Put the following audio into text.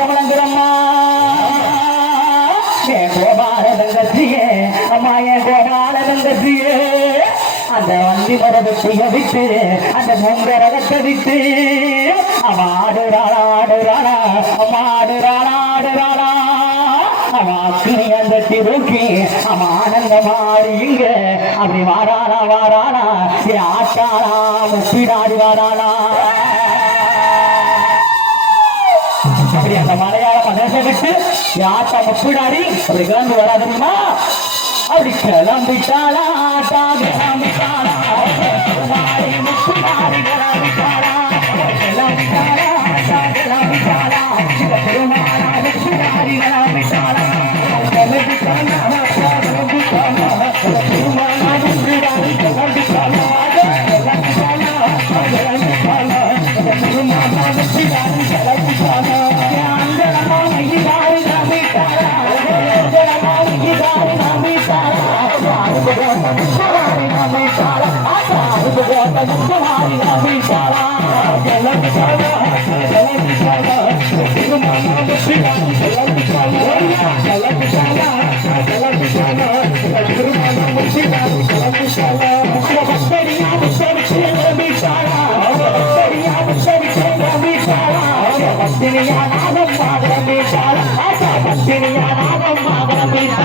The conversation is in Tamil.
விளங்குறம்மா என் கோபால தங்கத்தியே அம்மா என் கோபால தங்கத்தியே அந்த வண்டி மரபத்திய விட்டு அந்த முங்கரகத்தை விட்டு அவன் ஆடுறாளா ஆடுறாளா அம்மா ஆடுறாளா ஆடுறாளா அவன் அந்த திருக்கி அவன் ஆனந்தமாடி இங்க அப்படி வாராளா வாராளா ஆட்டாளா முப்பிடாடி வாராளா அப்படி அந்த மலையாள மதத்தை விட்டு ஆட்டா முப்பிடாடி அப்படி கிளம்பி வராதுமா அப்படி கிளம்பிட்டாளா ஆட்டா கிளம்பிட்டாளா முப்பிடாடி கிளம்பிட்டாளா கிளம்பிட்டாளா ஆட்டா கிளம்பிட்டாளா முப்பிடாடி கிளம்பிட்டாளா பத்தினியா நாகம்